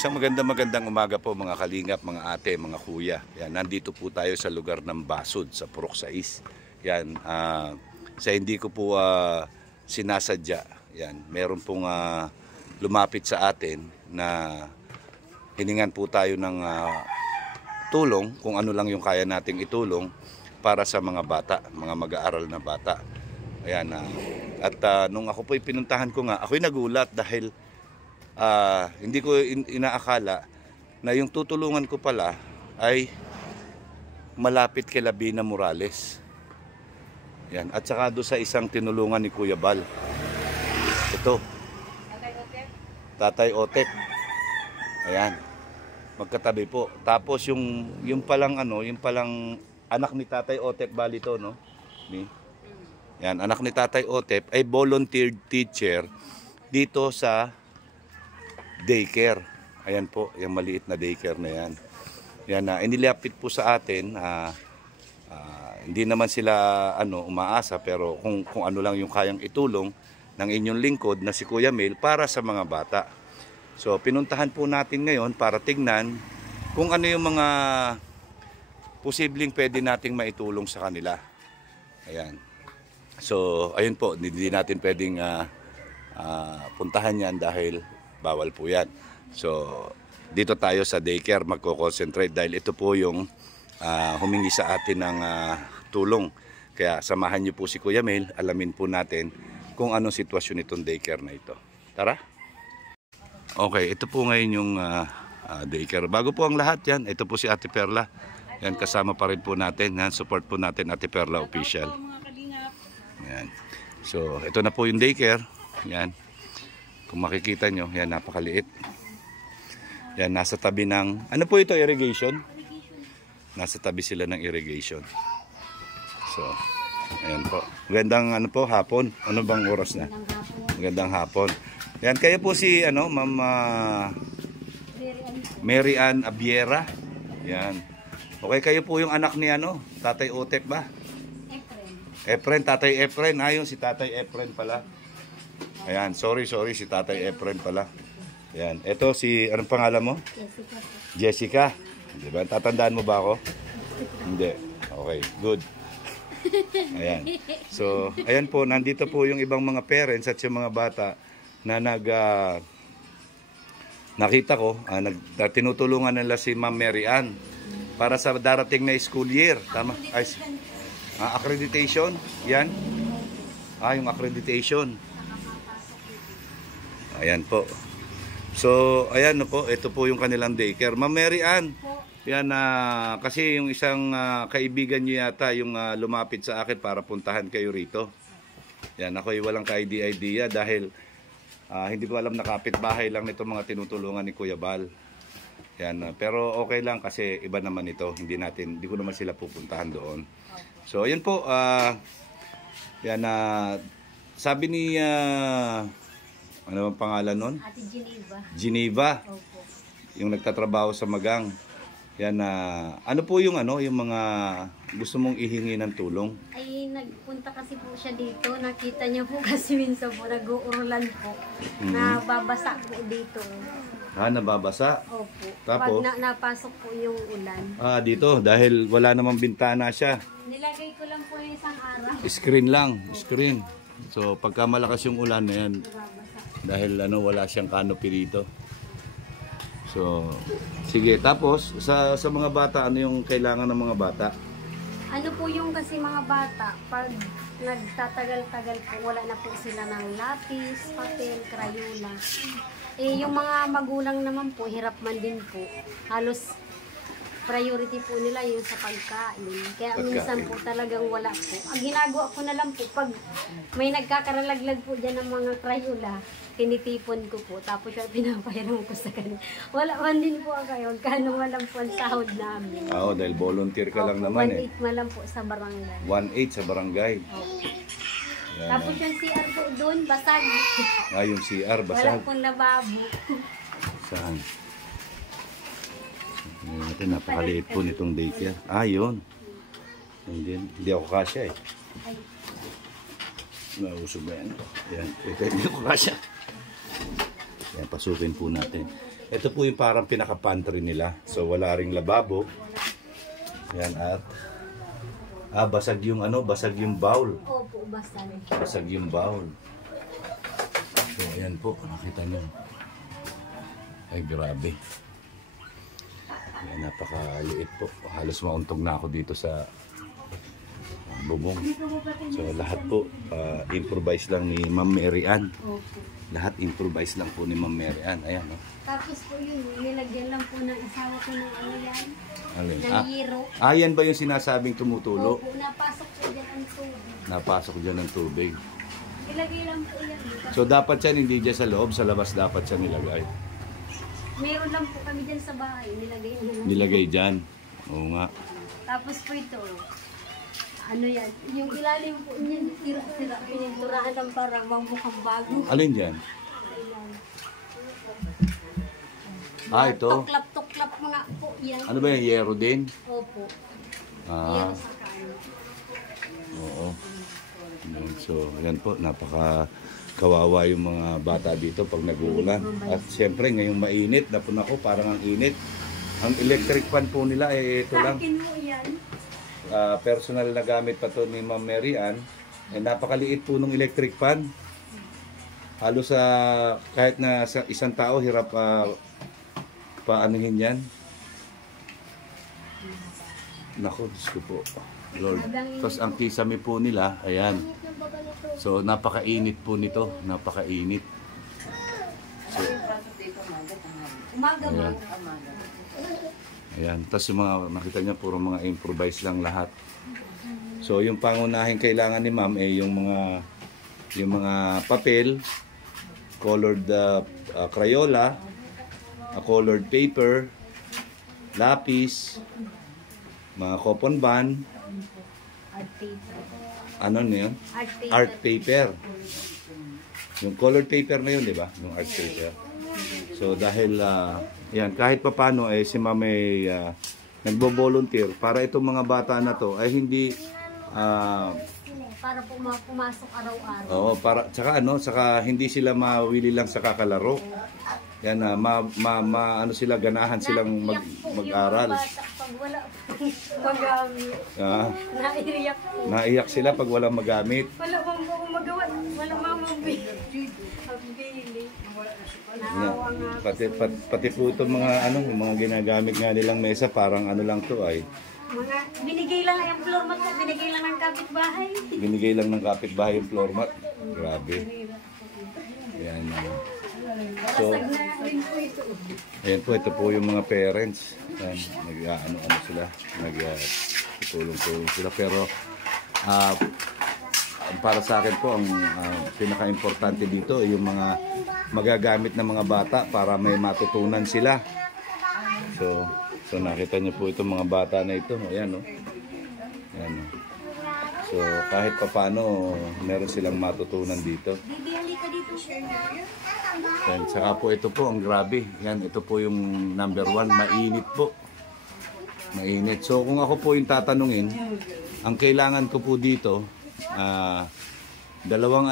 Isang magandang umaga po mga kalingap, mga ate, mga kuya. Yan, nandito po tayo sa lugar ng Basud, sa Purok 6. Yan, sa hindi ko po sinasadya. Yan, meron pong lumapit sa atin na hiningan po tayo ng tulong, kung ano lang yung kaya nating itulong para sa mga bata, mga mag-aaral na bata. Ayan, at nung ako po'y pinuntahan ko nga, ako'y nagulat dahil hindi ko inaakala na yung tutulungan ko pala ay malapit kay Labina Morales. Yan. At saka doon sa isang tinulungan ni Kuya Bal. Ito. Tatay Otep. Ayan. Magkatabi po. Tapos yung palang anak ni Tatay Otep Bal ito, no? Yan, anak ni Tatay Otep ay volunteer teacher dito sa daycare. Ayan po, yung maliit na daycare na yan. Yan, inilapit po sa atin. Hindi naman sila umaasa, pero kung ano lang yung kayang itulong ng inyong lingkod na si Kuya Mel para sa mga bata. So, pinuntahan po natin ngayon para tignan kung ano yung mga posibleng pwede nating maitulong sa kanila. Ayan. So, ayun po, hindi natin pwedeng puntahan yan dahil bawal po yan. So, dito tayo sa daycare magko-concentrate dahil ito po yung humingi sa atin ng tulong. Kaya samahan niyo po si Kuya Mel, alamin po natin kung anong sitwasyon itong daycare na ito. Tara! Okay, ito po ngayon yung daycare. Bago po ang lahat yan, ito po si Ate Perla. Yan, kasama pa rin po natin. Yan, support po natin Ate Perla Official. Yan. So, ito na po yung daycare. Yan. Kung makikita nyo, yan, napakaliit. Yan, nasa tabi ng, ano po ito, irrigation? Nasa tabi sila ng irrigation. So, ayan po. Magandang hapon. Ano bang oras na? Magandang hapon. Yan, kayo po si, Ma'am Mary Ann Abiera. Yan. Okay, kayo po yung anak ni, Tatay Otep ba? Efren, Tatay Efren. Ayun, si Tatay Efren pala. Ayan, sorry, si Tatay Efren pala. Ayan, ito si, anong pangalan mo? Jessica. Diba? Tatandaan mo ba ako? Hindi. Okay, good. Ayan. So, ayan po, nandito po yung ibang mga parents at yung mga bata na nakita ko, tinutulungan nila si Ma'am Mary Ann para sa darating na school year. Tama? Ay, accreditation? Yan? Yung accreditation. Ayan po. So, ayan po, ito po yung kanilang daycare. Ma'am Mary Ann, yan, kasi yung isang kaibigan nyo yata yung lumapit sa akin para puntahan kayo rito. Yan, ako'y walang ka-idea dahil hindi ko alam na kapitbahay lang nito mga tinutulungan ni Kuya Bal. Yan, pero okay lang kasi iba naman ito. Hindi ko naman sila pupuntahan doon. So, ayan po, yan, sabi ni, ano ang pangalan nun? Ate Geneva. Geneva. Opo. Yung nagtatrabaho sa Magang. Yan, ano po yung mga gusto mong ihingi ng tulong? Ay, nagpunta kasi po siya dito. Nakita niya po kasi minsan po, nag-uulan po. Nababasa po dito. Nababasa? Opo. Tapos? Pag napasok po yung ulan. Dito, dahil wala namang bintana siya. Nilagay ko lang po yung isang araw. Screen. So, pagka malakas yung ulan na yan, dahil wala siyang canopy dito. So, sige. Tapos, sa mga bata, ano yung kailangan ng mga bata? Ano po yung kasi mga bata, pag nagtatagal-tagal po, wala na po sila ng lapis, papel, crayola. Yung mga magulang naman po, hirap man din po. Halos priority po nila yung sa pagkain. Kaya minsan po talagang wala po. Ang ginagawa ko na lang po, pag may nagkakaralaglag po dyan ng mga crayola, tinitipon ko po, tapos yung pinapahiram ko sa kanila. Wala man din po ako, kano walang po ang sahod namin. Dahil volunteer ka lang naman 1/8 malang po sa barangay. 1/8 sa barangay. Yan, tapos yung CR po doon, basag. Yung CR, basag. Wala pong lababo. Saan? Natin, napakaliit po nitong daycare. Yun. Hindi ako kasya eh. Nausog ba yan? Yan. Ito, hindi ako kasya. Yan, pasukin po natin. Ito po yung parang pinaka-pantry nila. So wala ring lababo. Yan at basag yung ano, basag yung bowl. Opo, basta. Basag yung bowl. So ayan po, nakita nyo. Ay grabe. Yan, napakaliit po. Halos mauntog na ako dito sa bubong. So lahat po improvise lang ni Ma'am Mary Ann. Opo. Lahat improvise lang po ni Ma'am Mary Ann. Ayan, no? Tapos po yun, nilagyan lang po ng asawa ko ng ano yan, Alin? ng yero. Yan ba yung sinasabing tumutulo? Opo, napasok po dyan ang tubig. Napasok dyan ng tubig. Ilagay lang po yan. So dapat yan hindi dyan sa loob, sa labas dapat siya nilagay. Meron lang po kami dyan sa bahay, nilagay niya lang. Nilagay dyan. Oo nga. Tapos po ito, ano yan, yung ilalim po niyan, tira-tira, pininturahan ng parang mamukhang bago. Alin dyan? Ito. Tuklap-tuklap mga po yan. Ano ba yung yero din? Opo. Ah, Yero sa kano. oo. Yun. So, yan po, napaka kawawa yung mga bata dito pag nag-uulan. At siyempre, ngayong mainit, napun ako, parang ang init. Ang electric fan po nila, ito lang. Akin mo yan. Personal na gamit pa to ni Ma'am Mary Ann. Napakaliit po ng electric fan. Halos kahit na sa isang tao hirap paanuhin yan. Naku, Diyos ko po. Lord. Tapos ang kisame po nila, ayan. So napakainit po nito, napakainit. So, Umaga ayan. mo. Ayan, tapos yung mga nakita niya puro mga improvise lang lahat. So yung pangunahing kailangan ni Ma'am yung mga papel, colored Crayola, colored paper, lapis, mga coupon band, Art paper. ano na yun? Art paper. Art paper. Yung colored paper na yun, di ba? Yung art paper. So dahil yan, kahit papano si Ma'am ay nagbo-volunteer para itong mga bata na to ay hindi Para po pumasok araw-araw. oo, saka hindi sila mawili lang sa kakalaro. Yan ano sila ganahan silang mag-aral. Pag wala magamit. Naiiyak po. Naiyak sila pag walang magamit. Wala bang po magawa. Wala bang mabili. Naawa nga. Pati po itong yung mga ginagamit nga nilang mesa parang ano lang to ay Binigay lang yung floor mat. Binigay lang ng kapitbahay. binigay lang ng kapitbahay yung floor mat. Grabe. Yan. So, Basag na rin po ito. ayan po, ito po yung mga parents. Yan, nag-ano sila, nag-tulong-tulong sila. Pero, para sa akin po, ang pinaka-importante dito ay yung mga magagamit ng mga bata para may matutunan sila. So nakita niyo po itong mga bata na ito. Ayan, no? Ayan, no? So, kahit papano, meron silang matutunan dito. Bibi, halika dito. Yan, saka po ito po ang grabe. Yan, ito po yung number 1, mainit po. Mainit. So kung ako po yung tatanungin, ang kailangan ko po dito, dalawang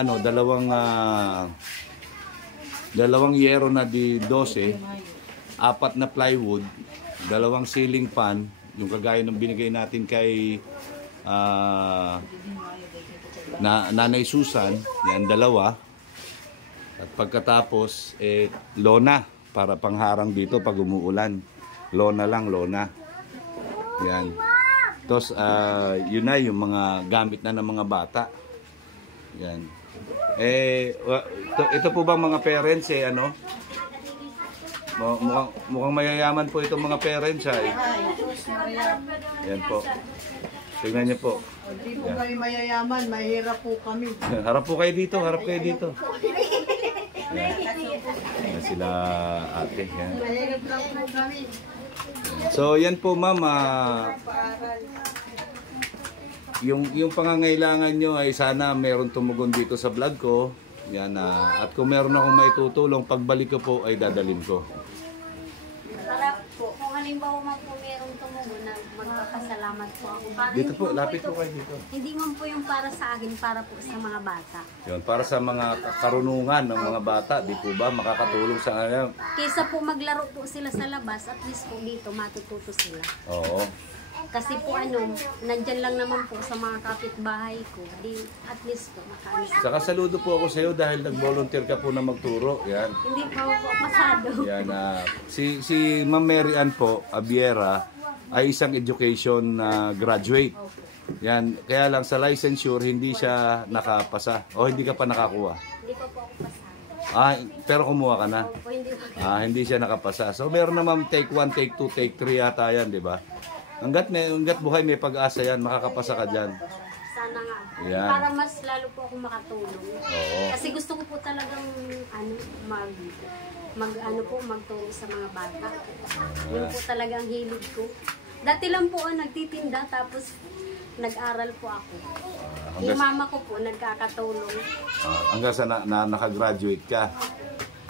yero na di 12, 4 na plywood, 2 ceiling fan, yung kagaya ng binigay natin kay Nanay Susan, yan 2. At pagkatapos, lona para pangharang dito pag umuulan. Lona lang, lona. Yan. Tapos, yun na yung mga gamit na ng mga bata. Yan. Ito po bang mga parents, ano? Mukhang mayayaman po itong mga parents, Yan po. Tignan niyo po. Hindi po kami mayayaman, mahirap po kami. Harap po kayo dito, harap kayo dito. Yan sila ate. Yan. Mahirap lang po kami. So yan po ma'am, yung pangangailangan nyo ay sana meron tumugon dito sa vlog ko. Yan, at kung meron akong maitutulong, pagbalik ko po ay dadalhin ko. Para po, kung halimbawa man po merong tumugon na magpapasalamat po ako. Para Dito hindi po, man lapit ito- po kayo dito. Hindi man po yung para sa akin, para po sa mga bata. Yun, para sa mga karunungan ng mga bata, di po ba, makakatulong sa kanila. Kaysa po maglaro po sila sa labas, at least po dito matututo sila. Oo. Kasi po nandyan lang naman po sa mga kapitbahay ko. Di, at least po makaano. Saka saludo po ako sa iyo dahil nag-volunteer ka po na magturo. Yan. Hindi pa po pasado. Yan, si Ma'am Mary Ann po, Abiera, ay isang education graduate. Yan, kaya lang sa licensure hindi siya nakapasa o hindi ka pa nakakuha. Hindi pa po ako pasado. Pero kumuha ka na. Opo, hindi pa. Hindi siya nakapasa. So meron naman take 1, take 2, take 3 yata yan, di ba? Hanggat buhay may pag-asa yan, makakapasa ka dyan. Sana nga. Yan. Para mas lalo po ako makatulong. Oo. Kasi gusto ko po talagang magtulong sa mga bata. Yun po talagang hilig ko. Dati lang po nagtitinda tapos nag-aral po ako. Yung mama ko po nagkakatulong. Hanggang sa nakagraduate ka.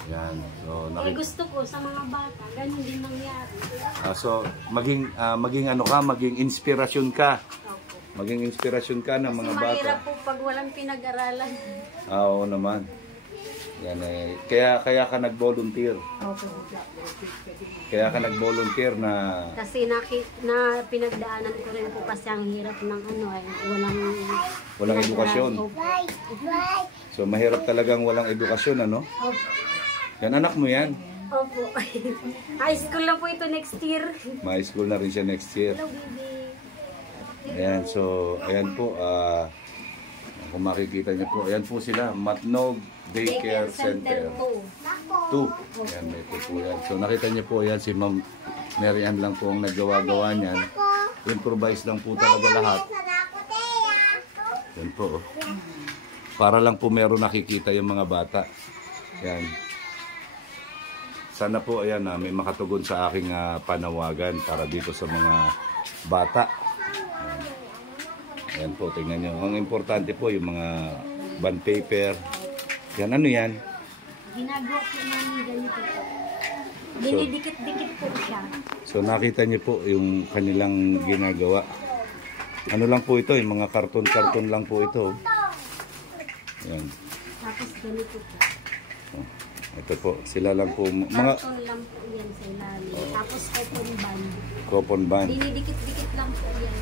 Yan. So, Gusto ko sa mga bata, ganun din nangyari. so maging maging inspirasyon ka. Opo. Maging inspirasyon ka ng mga Kasi bata. mahirap po pag walang pinag-aralan. Oo naman. Yan kaya ka nag-volunteer. Kaya ka nag-volunteer na Kasi pinagdaanan ko rin po kasi ang hirap ng walang edukasyon. Opo. So mahirap talagang walang edukasyon, ano? Opo. Yan, anak mo yan. Opo. High school na po ito next year. May school na rin siya next year. Hello, baby. Ayan, so ayan po, kung makikita niyo po, ayan po sila, Matnog Daycare Center. 2. Ayan, may po yan. So nakita niyo po, ayan si Ma'am Mary Ann lang po ang naggawa-gawa niyan. Improvise lang po talaga lahat. Yan po. Para lang po meron nakikita yung mga bata. Yan. Sana po ayan may makatugon sa aking panawagan para dito sa mga bata. Ayan po, tingnan nyo. Ang importante po yung mga bond paper. Yan, ano yan? Ginagawa po namin ganito po. Dinidikit-dikit po siya. So nakita nyo po yung kanilang ginagawa. Ano lang po ito, yung mga karton-karton lang po ito. Yan. Tapos ganito po. Ito po, sila lang po. Mga Karton lang po yan sa ilalim. Tapos open band. coupon band. Dinidikit-dikit lang po yan.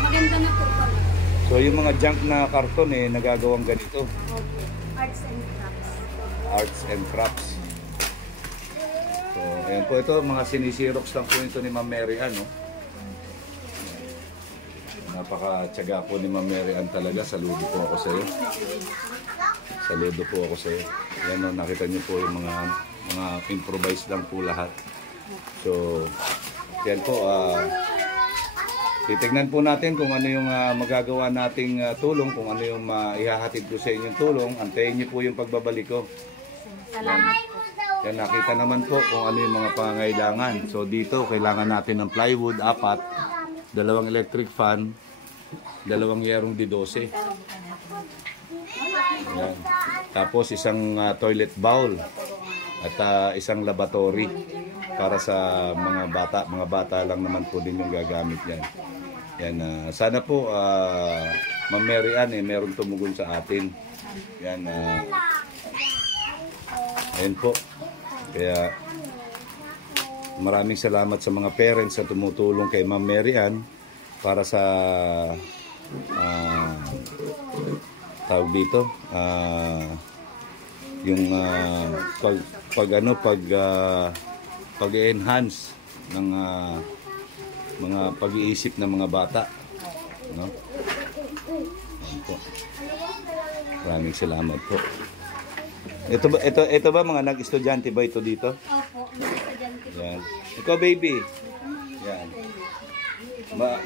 Maganda na po ito. So yung mga junk na karton nagagawang ganito. Opo. Arts and crafts. Arts and crafts. So ayan po ito, mga sinisirox lang po ito ni Ma'am Mary Ann. Napaka-tiyaga po ni Ma'am Mary Ann talaga. Saludo po ako sa iyo. Saludo po ako sa iyo. Ayan nakita niyo po yung mga improvise lang po lahat. So yan po, titignan po natin kung ano yung magagawa nating tulong, kung ano yung ihahatid ko sa inyong tulong. Antayin niyo po yung pagbabalik ko. Salamat po. Yan, nakita naman po kung ano yung mga pangangailangan. So dito, kailangan natin ng plywood, 4, 2 electric fan, 2 yerong D12. Yan. Tapos isang toilet bowl at isang lavatory para sa mga bata. Mga bata lang naman po din yung gagamit yan. Yan, sana po Ma'am Mary Ann meron tumugon sa atin. Yan, ayan po. Kaya maraming salamat sa mga parents na tumutulong kay Ma'am Mary Ann para sa tawag dito yung pag-enhance ng mga pag-iisip ng mga bata, no? Ayan po. Maraming salamat po. Ito ba mga nag-estudyante ba ito dito? Opo. Estudyante po. Yan. Ikaw baby. Yan.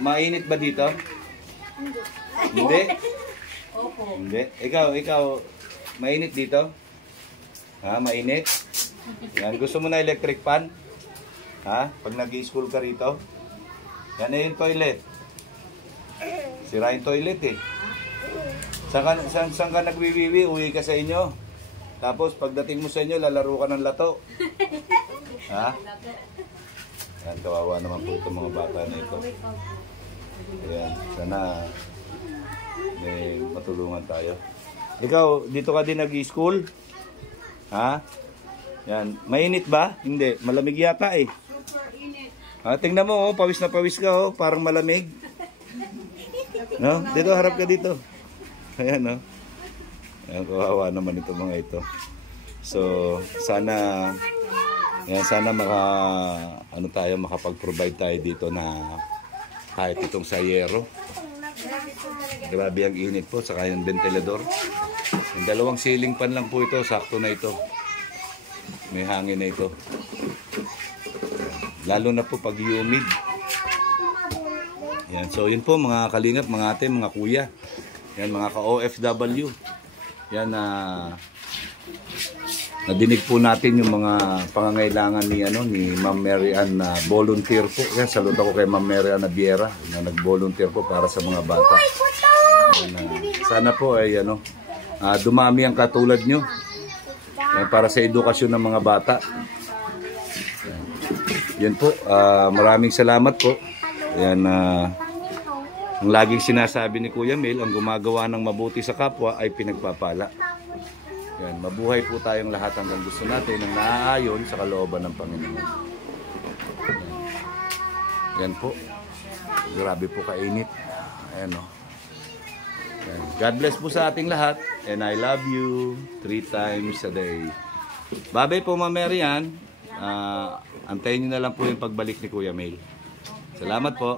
Mainit ba dito? Hindi. Opo. Hindi. Ikaw, mainit dito? Ha, mainit? Yan, gusto mo na electric fan? Ha? Pag nag-i-school ka rito? Yan na yung toilet. Sira yung toilet eh. Saan ka nagwiwiwi? Uwi ka sa inyo. Tapos pagdating mo sa inyo, lalaro ka ng lato. Ha? Yan, kawawa naman po itong mga bata na ito. Ayan, sana may matulungan tayo. Ikaw, dito ka din nag-i-school? Ha? Yan, mainit ba? Hindi, malamig yata eh. Super init. Tingnan mo, oh, pawis na pawis ka, oh, parang malamig. No? Dito, harap ka dito. Ayan, no? Ayan, kawawa naman ito mga ito. So, sana makapag-provide tayo dito na kahit itong sayero. Grabe ang init po, saka yung ventilador. Yung dalawang ceiling fan lang po ito, sakto na ito. May hangin na ito. Lalo na po pag humid. Yan, so yun po mga kalingap, mga ate, mga kuya. Yan, mga ka-OFW. Yan, nadinig po natin yung mga pangangailangan ni Ma'am Mary Ann na volunteer po. Yan, salute ako kay Ma'am Mary Ann Nabiera na nag-volunteer po para sa mga bata. Yan, sana po ay dumami ang katulad nyo. Yan, para sa edukasyon ng mga bata. Yan po, maraming salamat po. Yan, ang laging sinasabi ni Kuya Mel, ang gumagawa ng mabuti sa kapwa ay pinagpapala. Yan, mabuhay po tayong lahat hanggang gusto natin ng naaayon sa kalooban ng Panginoon. Yan po. Grabe po kainit. Ayan o. Yan. God bless po sa ating lahat. And I love you 3 times a day. Babay po, Ma'am Mary Ann. Antayin nyo na lang po yung pagbalik ni Kuya Mel. Salamat po.